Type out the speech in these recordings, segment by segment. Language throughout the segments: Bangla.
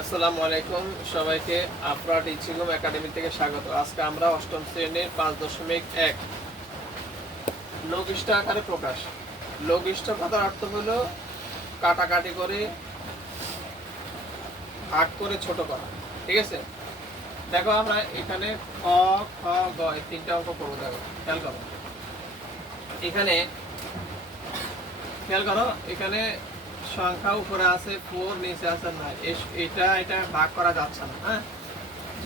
আসসালামু আলাইকুম। সবাইকে আফরাট ইচিগুম একাডেমি থেকে স্বাগত। আজকে আমরা অষ্টম শ্রেণির পাঁচ দশমিক এক। লঘিষ্ঠ আকারে প্রকাশ। লঘিষ্ঠ কথার অর্থ হলো কাটাকাটি করে, ভাগ করে ছোট করা। ঠিক আছে? দেখো আমরা এখানে খ খ, গ এই তিনটা অঙ্ক করব, দেখো। খেয়াল করো। এখানে, খেয়াল করো, এখানে সংখ্যা উপরে আছে ফোর নিচে আছে নাই এটা এটা ভাগ করা যাচ্ছে না হ্যাঁ?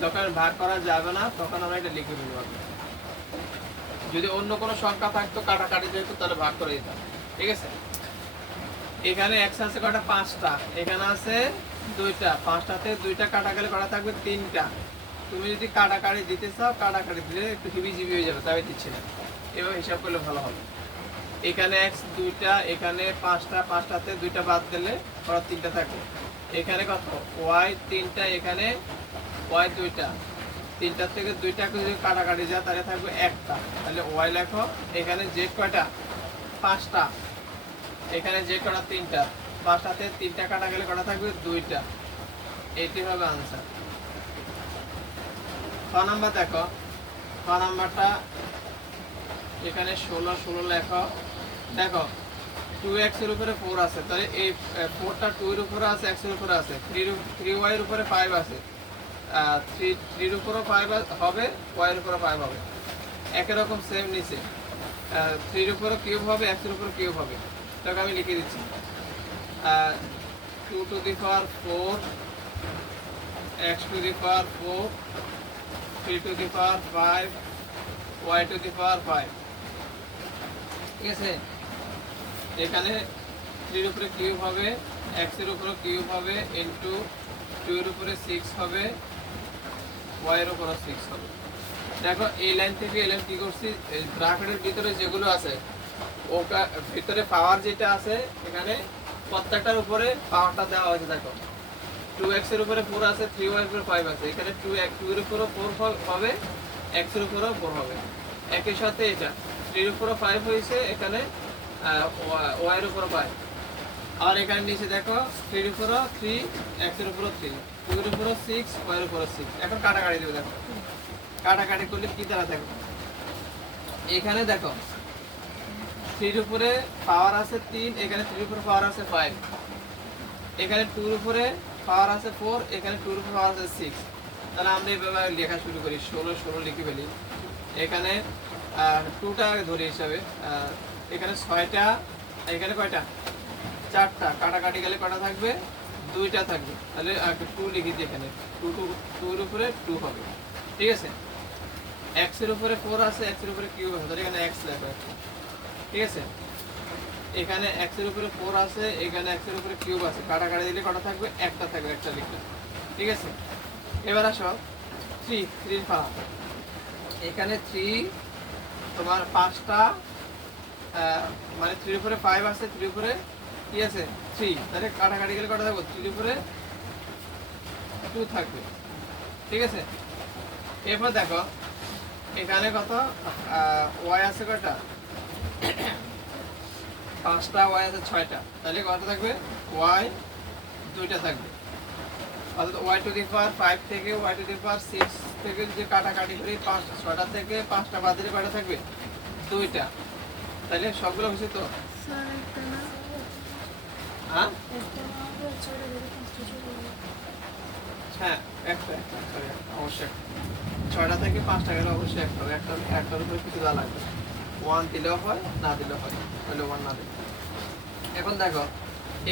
যখন ভাগ করা যাবে না, তখন আমরা এটা লিখে ফেলব। যদি অন্য কোনো সংখ্যা থাকতো, কাটাকাটি যেত তাহলে ভাগ করে দিতাম। ঠিক আছে? এখানে এক্স আছে কটা পাঁচটা। এখানে আছে দুইটা। পাঁচটাতে দুইটা কাটা গেলে কটা থাকবে, তিনটা। তুমি যদি কাটাকাটি দিতে চাও, কাটাকাটি দিলে একটু হিবি জিবি হয়ে যাবে, তাই দিচ্ছি না। এভাবে হিসাব করলে ভালো হবে। এখানে এক্স দুইটা, এখানে পাঁচটা, পাঁচটাতে দুইটা বাদ দিলে ওরা তিনটা থাকবে। এখানে কত? ওয়াই তিনটা, এখানে ওয়াই দুইটা। তিনটার থেকে দুইটা যদি কাটাকাটি যায়, তাহলে থাকবে একটা। তাহলে ওয়াই লেখো, এখানে যে কয়টা? পাঁচটা। এখানে যে কটা? তিনটা। পাঁচটাতে তিনটা কাটা গেলে কটা থাকবে? দুইটা। এটি হবে আনসার ছ নাম্বার দেখো। ছ নাম্বারটা এখানে ষোলো ষোলো লেখো। দেখো টু এক্সের উপরে ফোর আছে, তাহলে এই ফোরটা টু এর উপরে আছে এক্স উপরে আছে থ্রি থ্রি ওয়াই উপরে ফাইভ আছে থ্রি থ্রির উপরেও ফাইভ হবে ওয়াই এর উপরে ফাইভ হবে, একই রকম সেম নিচে থ্রির উপরে কিউব হবে এক্সের উপরে কিউব হবে, এটাকে আমি লিখে দিচ্ছি two to the power four X to the power four three to the power five Y to the power five ঠিক আছে? এখানে থ্রির উপরে কিউব হবে এক্সের উপরে কিউব হবে ইন্টু টু এর উপরে সিক্স হবে ওয়াই এর উপরে সিক্স হবে। দেখো, এই লাইন থেকে এই লাইন কি করছি? ব্রাকেটের ভিতরে যেগুলো আছে ওটা ভিতরে পাওয়ার যেটা আছে, এখানে প্রত্যেকটার উপরে পাওয়ারটা দেওয়া হয়েছে, দেখো। টু এক্সের উপরে ফোর আছে থ্রি ওয়াই উপরে ফাইভ আছে। এখানে টু টু এর উপরে ফোর হবে এক্সের উপরেও ফোর হবে। একই সাথে এটা থ্রির উপরে ফাইভ হয়েছে, এখানে ওয়াই এর উপরে আর এখানে নিচে দেখো থ্রির উপরে থ্রি এক্সের উপরে থ্রি টু এর উপরে সিক্স ওয়াই এর উপরে সিক্স এখন কাটাকাটি দেবে দেখো। কাটাকাটি করলে কি দ্বারা দেখো? এখানে দেখো থ্রির উপরে পাওয়ার আছে তিন, এখানে থ্রির উপরে পাওয়ার আছে ফাইভ এখানে টুর উপরে পাওয়ার আছে ফোর এখানে টুর উপরে পাওয়ার আছে সিক্স তাহলে আমরা এইভাবে লেখা শুরু করি। ষোলো ষোলো লিখে ফেলি। এখানে টুটা ধরি হিসাবে। এখানে ছয়টা, এখানে কয়টা? চারটা। কাটাকাটি গেলে কটা থাকবে? দুইটা থাকবে। তাহলে টু লিখি দিই এখানে। টু টু টুর উপরে টু হবে। ঠিক আছে? এক্সের উপরে ফোর আছে এক্সের উপরে কিউব আছে। তাহলে এখানে এক্স লেখা। ঠিক আছে? এখানে এক্সের উপরে ফোর আছে, এখানে এক্সের উপরে কিউব আছে। কাটাকাটি দিলে কটা থাকবে? একটা থাকবে, একটা লিখবে ঠিক আছে? এবার আসো। থ্রি থ্রির পাওয়া এখানে থ্রি তোমার পাঁচটা মানে থ্রির উপরে ফাইভ আছে থ্রির উপরে কি আছে থ্রি তাহলে কাটাকাটি গেলে কটা থাকবে? থ্রির উপরে টু থাকবে। ঠিক আছে? এরপর দেখো, এখানে কত? ওয়াই আছে কটা পাঁচটা ওয়াই আছে ছয়টা। তাহলে কত থাকবে? ওয়াই দুইটা থাকবে। অর্থাৎ Y to the power five থেকে Y to the power six থেকে যদি কাটাকাটি করি, পাঁচ ছটা থেকে পাঁচটা বাদ দিলে কটা থাকবে? দুইটা। তাহলে সবগুলো হয়েছে তো? হ্যাঁ? একটা হ্যাঁ একটা অবশ্যই। ছয়টা থেকে পাঁচটা গেলে অবশ্যই একটা হবে। একটা একটার উপরে কিছু দেওয়া লাগবে ওয়ান দিলেও হয় না দিলেও হয় তাহলে ওয়ান না দিলে। এখন দেখো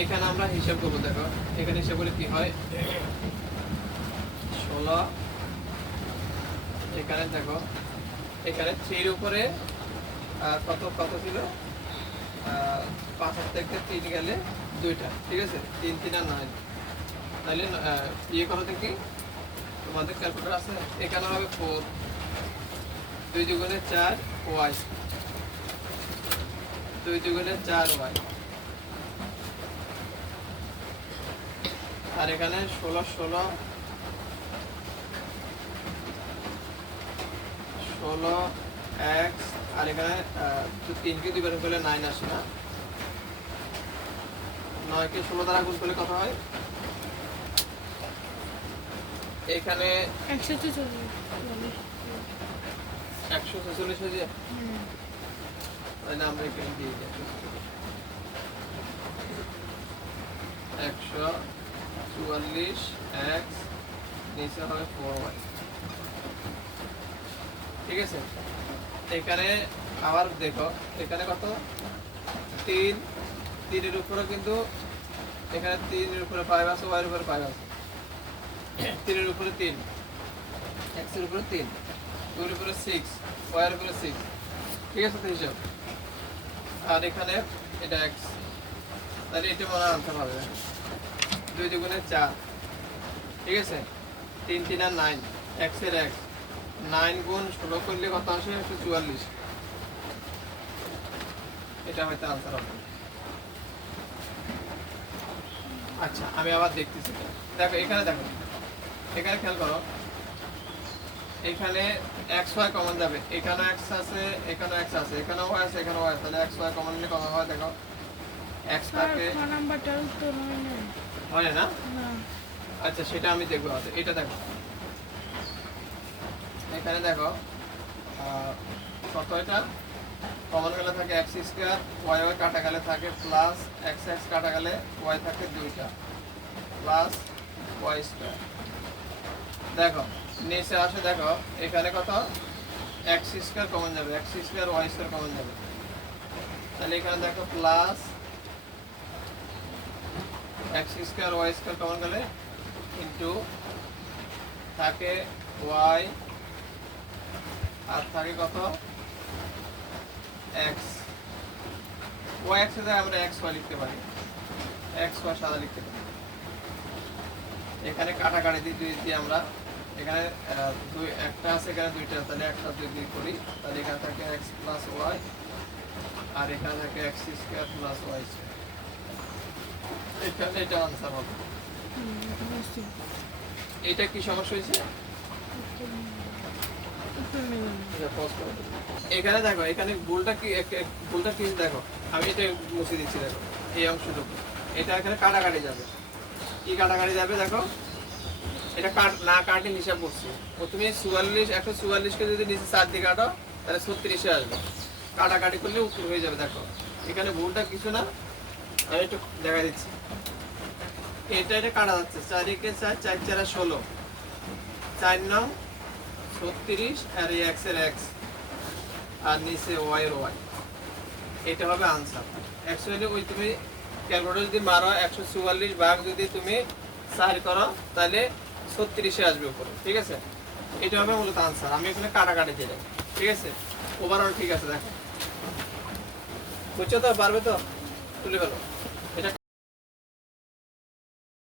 এখানে আমরা হিসাব করব দেখো। এখানে হিসাব করলে কি হয়? ষোলো। এখানে দেখো এখানে থ্রির উপরে কত কত ছিল পাঁচ হাত থেকে তিন গেলে দুইটা, ঠিক আছে? তিন তিন আর নয়। তাহলে ইয়ে করো দেখি তোমাদের ক্যালকুলেটার আছে? এখানে হবে ফোর দুই দুগুণে চার ওয়াই দুই দুগুণে চার ওয়াই আর এখানে ষোলো ষোলো। ষোলো এক্স আর এখানে তিনকে দুইবার করলে নাইন আসে না। নয়কে ষোলো দ্বারা গুণ করলে কত হয়? এখানে একশো ছেচল্লিশ হয়েছে হুম তাহলে আমরা এখানে দিয়ে একশো চুয়াল্লিশ এক্স ঠিক আছে? এখানে আবার দেখো, এখানে কত? তিন, তিনের উপরে কিন্তু এখানে তিনের উপরে ফাইভ আছে ওয়াইয়ের উপরে ফাইভ আছে। তিনের উপরে তিন এক্সের উপরে তিন টুর উপরে সিক্স ওয়াইয়ের উপরে সিক্স ঠিক আছে তো হিসাব আর এখানে এটা এক্স তাহলে এটা মনে আনতে হবে দুই দুগুণে চার। ঠিক আছে? তিন তিন আর নাইন এক্সের এক্স নাইন গুণ ষোলো করলে কত আসে? একশো চুয়াল্লিশ। এটা হয়তো আনসার হবে। আচ্ছা আমি আবার দেখতেছি। দেখো এখানে দেখো। এখানে খেয়াল করো। এখানে এক্স ওয়াই কমন যাবে। এখানে এক্স আছে এখানে এক্স আছে। এখানে ওয়াই আছে এখানে ওয়াই আছে। তাহলে এক্স ওয়াই কমন নিলে কত হয়? দেখো এক্স থাকে নাম্বারটা উত্তর হয় না। হয় না? না। আচ্ছা সেটা আমি দেখব। আচ্ছা, এটা দেখো। এখানে দেখো আহ, কমন গেলে থাকে এক্স স্কোয়ার ওয়াই ওয়াই কাটা গেলে থাকে প্লাস এক্স এক্স কাটা গেলে ওয়াই থাকে দুইটা প্লাস ওয়াই স্কোয়ার দেখো নিচে আসে দেখো এখানে কত? এক্স স্কোয়ার কমন যাবে X square Y square common যাবে। তাহলে এখানে দেখো plus X square Y square common গেলে ইন্টু থাকে ওয়াই আর থাকে কত? এক্স ওয়াই এক্সের আমরা এক্স ওয়াই লিখতে পারি। এক্স ওয়াই সাদা লিখতে পারি। এখানে কাটাকাটি দিয়ে দুই দিয়ে আমরা এখানে দুই একটা আছে এখানে দুইটা তাহলে একটা দুই দিয়ে করি তাহলে এখানে থাকে এক্স প্লাস ওয়াই আর এখানে থাকে এক্স স্কোয়ার প্লাস ওয়াই এখানে এটা আনসার হবে। এটা কি সমস্যা হয়েছে? এখানে দেখো, এখানে ভুলটা কি ভুলটা কি দেখো, আমি এটা মুছে দিচ্ছি, দেখো, এই অংশটুকু। এটা এখানে কাটাকাটি যাবে। কি কাটাকাটি যাবে, দেখো? এটা কাট, না কাটে হিসাব করছি প্রথমে চুয়াল্লিশ, একশো চুয়াল্লিশকে যদি নিচে চার দিয়ে কাটো, তাহলে ছত্রিশে আসবে। কাটাকাটি করলে উত্তর হয়ে যাবে, দেখো। এখানে ভুলটা কিছু না, আমি একটু দেখা দিচ্ছি। এটা এটা কাটা যাচ্ছে। চারিকে চার চার, চারা, ষোলো। চার নং ছত্রিশ আর এই এক্সের এক্স আর নিচে ওয়াই এর ওয়াই এটা হবে আনসার অ্যাকচুয়ালি ওই তুমি ক্যালকুলেটর যদি মারো, একশো চুয়াল্লিশ ভাগ যদি তুমি চার করো, তাহলে ছত্রিশে আসবে উপরে, ঠিক আছে? এটা হবে মূলত আনসার আমি এখানে কাটাকাটি দিলাম ঠিক আছে? ওভারঅল ঠিক আছে, দেখো। বুঝছ তো? পারবে তো? তুলে ফেলো।